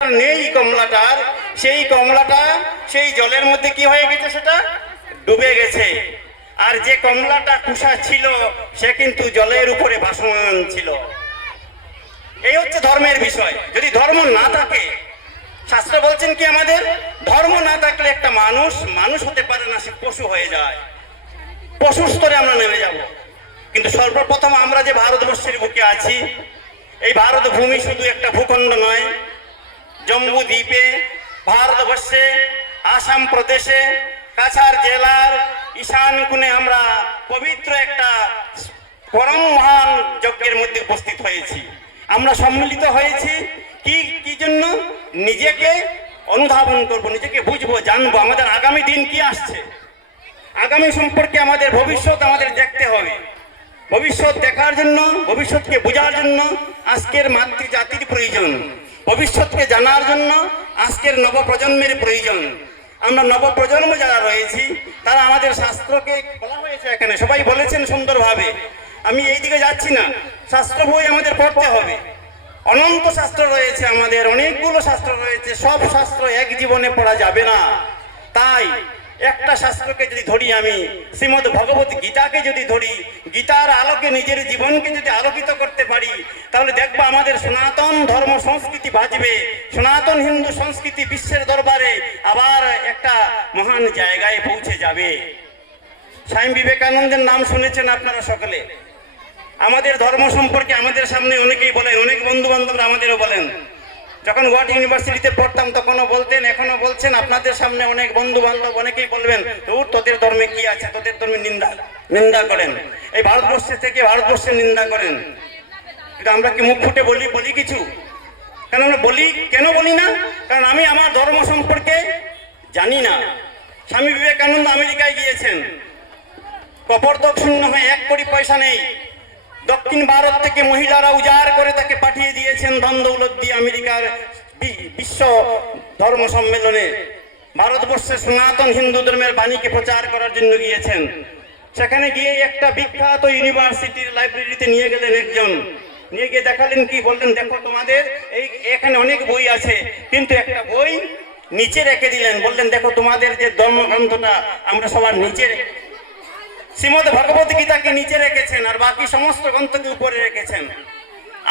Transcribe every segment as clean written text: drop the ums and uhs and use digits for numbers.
নেই কমলাটার, সেই কমলাটা সেই জলের মধ্যে কি হয়ে গেছে, সেটা ডুবে গেছে। আর যে কমলাটা কুষা ছিল সে কিন্তু জলের উপরে ভাসমান ছিল। এই হচ্ছে ধর্মের বিষয়। যদি ধর্ম না থাকে, শাস্ত্র বলছেন কি আমাদের, ধর্ম না থাকলে একটা মানুষ মানুষ হতে পারে না, সে পশু হয়ে যায়, পশু স্তরে আমরা নেমে যাব। কিন্তু সর্বপ্রথম আমরা যে ভারতবর্ষের বুকে আছি, এই ভারত ভূমি শুধু একটা ভূখণ্ড নয়, জম্মু দ্বীপে, ভারতবর্ষে আসাম প্রদেশে কাছাড় জেলার ঈশান কোণে আমরা পবিত্র একটা পরম মহান যজ্ঞের মধ্যে উপস্থিত হয়েছি। আমরা সম্মিলিত হয়েছি কি জন্য? নিজেকে অনুধাবন করব, নিজেকে বুঝবো, জানবো আমাদের আগামী দিন কি আসছে, আগামী সম্পর্কে আমাদের ভবিষ্যৎ আমাদের দেখতে হবে। ভবিষ্যৎ দেখার জন্য, ভবিষ্যৎকে বোঝার জন্য আজকের মাতৃজাতির প্রয়োজন। ভবিষ্যৎকে জানার জন্য আজকের নবপ্রজন্মের প্রয়োজন। আমরা নবপ্রজন্ম যারা রয়েছি তারা আমাদের শাস্ত্রকে বলা হয়েছে, এখানে সবাই বলেছেন সুন্দরভাবে। আমি এই দিকে যাচ্ছি না, শাস্ত্র বই আমাদের পড়তে হবে। অনন্ত শাস্ত্র রয়েছে, আমাদের অনেকগুলো শাস্ত্র রয়েছে, সব শাস্ত্র এক জীবনে পড়া যাবে না। তাই একটা শাস্ত্রকে যদি ধরি, আমি শ্রীমদ্ ভগবত গীতাকে যদি ধরি, গীতার আলোকে নিজের জীবনকে যদি আলোকিত করতে পারি, তাহলে দেখবো আমাদের সনাতন ধর্ম সংস্কৃতি বাঁচবে, সনাতন হিন্দু সংস্কৃতি বিশ্বের দরবারে আবার একটা মহান জায়গায় পৌঁছে যাবে। স্বামী বিবেকানন্দের নাম শুনেছেন আপনারা সকলে। আমাদের ধর্ম সম্পর্কে আমাদের সামনে অনেকেই বলেন, অনেক বন্ধু বান্ধবরা আমাদেরও বলেন। যখন ওয়ার্ড ইউনিভার্সিটিতে পড়তাম তখনও বলতেন, এখনো বলছেন, আপনাদের সামনে অনেক বন্ধু বান্ধব অনেকেই বলবেন, তোদের ধর্মে কি আছে, তোদের ধর্মে নিন্দা করেন, এই ভারতবর্ষের থেকে ভারতবর্ষের নিন্দা করেন। কিন্তু আমরা কি মুখ ফুটে বলি কিছু? কেন আমরা কেন বলি না? কারণ আমি আমার ধর্ম সম্পর্কে জানি না। স্বামী বিবেকানন্দ আমেরিকায় গিয়েছেন, কপর্দক শূন্য হয়ে 1 কোটি পয়সা নেই, দক্ষিণ ভারত থেকে মহিলারা উজাড় করে তাকে পাঠিয়ে দিয়েছেন ধন দৌলত দিয়ে আমেরিকার বিশ্ব ধর্ম সম্মেলনে। ভারতবর্ষে সনাতন হিন্দু ধর্মের বাণীকে প্রচার করার জন্য গিয়েছেন। সেখানে গিয়ে একটা বিখ্যাত ইউনিভার্সিটির লাইব্রেরিতে নিয়ে গেলেন একজন, নিয়ে গিয়ে দেখালেন, কি বললেন, দেখো তোমাদের এখানে অনেক বই আছে, কিন্তু একটা বই নিচে রেখে দিলেন। বললেন, দেখো তোমাদের যে ধর্মগ্রন্থটা আমরা সবার নিচে, শ্রীমদ্ ভগবত গীতাকে নিচে রেখেছেন আর বাকি সমস্ত গ্রন্থকে উপরে রেখেছেন।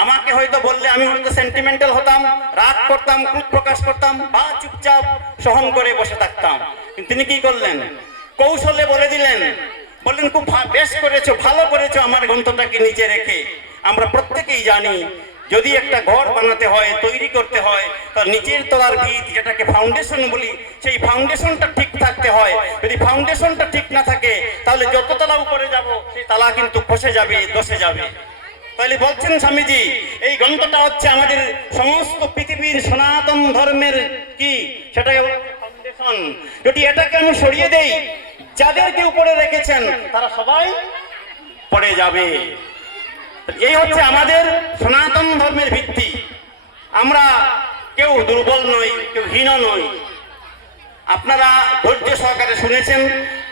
আমাকে হয়তো বললে আমি হয়তো সেন্টিমেন্টাল হতাম, রাগ করতাম, ক্রোধ প্রকাশ করতাম বা চুপচাপ সহন করে বসে থাকতাম। কিন্তু তিনি কি করলেন? কৌশলে বলে দিলেন, বললেন, খুব বেশ করেছো, ভালো করেছো আমার গ্রন্থটাকে নিচে রেখে। আমরা প্রত্যেকেই জানি, যদি একটা ঘর বানাতে হয়, তৈরি করতে হয়, তার নিচের তলার ভিত, যেটাকে ফাউন্ডেশন বলি, সেই ফাউন্ডেশনটা ঠিক থাকতে হয়। যদি ফাউন্ডেশনটা ঠিক না থাকে তাহলে যত তলা উপরে যাব সেই তালা কিন্তু খসে যাবে, ধসে যাবে। তাহলে বলছেন স্বামীজি, এই গ্রন্থটা হচ্ছে আমাদের সমস্ত পৃথিবীর সনাতন ধর্মের কি, সেটাকে বলা হচ্ছে ফাউন্ডেশন। যদি এটাকে আমি সরিয়ে দেই, যাদেরকে উপরে রেখেছেন তারা সবাই পড়ে যাবে। এই হচ্ছে আমাদের সনাতন ধর্মের ভিত্তি। আমরা কেউ দুর্বল নই, কেউ হীন নই। আপনারা ধৈর্য সহকারে শুনেছেন,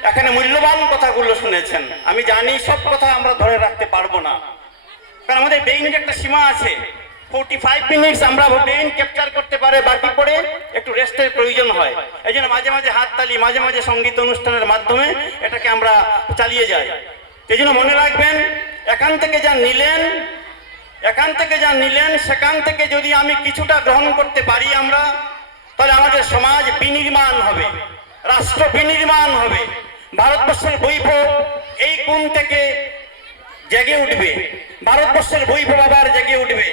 এখানে মূল্যবান কথাগুলো শুনেছেন। আমি জানি সব কথা আমরা ধরে রাখতে পারবো না, কারণ আমাদের ব্রেইনের একটা সীমা আছে। 45 মিনিটস আমরা ব্রেইন ক্যাপচার করতে পারে, বাকি পড়ে একটু রেস্টের প্রয়োজন হয়। এই জন্য মাঝে মাঝে হাততালি, মাঝে মাঝে সঙ্গীত অনুষ্ঠানের মাধ্যমে এটাকে আমরা চালিয়ে যাই। এই জন্য মনে রাখবেন, এখান থেকে যা নিলেন সেখান থেকে যদি আমি কিছুটা গ্রহণ করতে পারি আমরা, তাহলে আমাদের সমাজ বিনির্মাণ হবে, রাষ্ট্র বিনির্মাণ হবে, ভারতবর্ষের বৈভব এই কোণ থেকে জেগে উঠবে, ভারতবর্ষের বৈভব আবার জেগে উঠবে।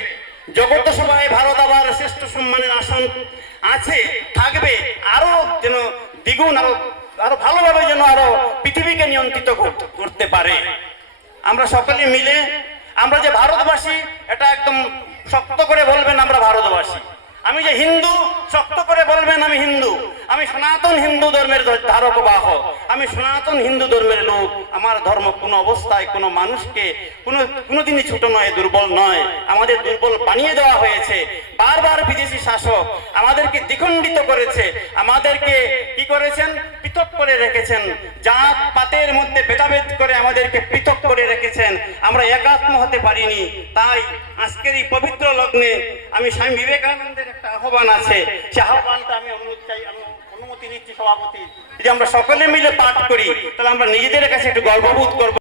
জগত সভায় ভারত আবার শ্রেষ্ঠ সম্মানের আসন আছে, থাকবে, আরো যেন দ্বিগুণ, আরো ভালোভাবে যেন আরো পৃথিবীকে নিয়ন্ত্রিত করতে পারে। আমরা সকলে মিলে, আমরা যে ভারতবাসী, এটা একদম শক্ত করে বলবেন আমরা ভারতবাসী। আমি যে হিন্দু, শক্ত করে বলবেন আমি হিন্দু। আমি সনাতন হিন্দু ধর্মের ধারক বাহক, আমি সনাতন হিন্দু ধর্মের লোক। আমার ধর্ম কোনো অবস্থায় কোনো মানুষকে কোনোদিনই ছোট নয়, দুর্বল নয়। আমাদের দুর্বল বানিয়ে দেওয়া হয়েছে। বারবার বিদেশি শাসক আমাদেরকে দ্বিখণ্ডিত করেছে, আমাদেরকে কি করেছেন, পৃথক করে রেখেছেন। জাত পাতের মধ্যে ভেদাভেদ করে আমাদেরকে পৃথক করে রেখেছেন। আমরা একাত্ম হতে পারিনি। তাই আজকের এই পবিত্র লগ্নে আমি স্বামী বিবেকানন্দের একটা আহ্বান আছে, সে আহ্বানটা আমি অনুমতি নিচ্ছি সভাপতি, যদি আমরা সকলে মিলে পাঠ করি তাহলে আমরা নিজেদের কাছে একটু গর্ববোধ করবো।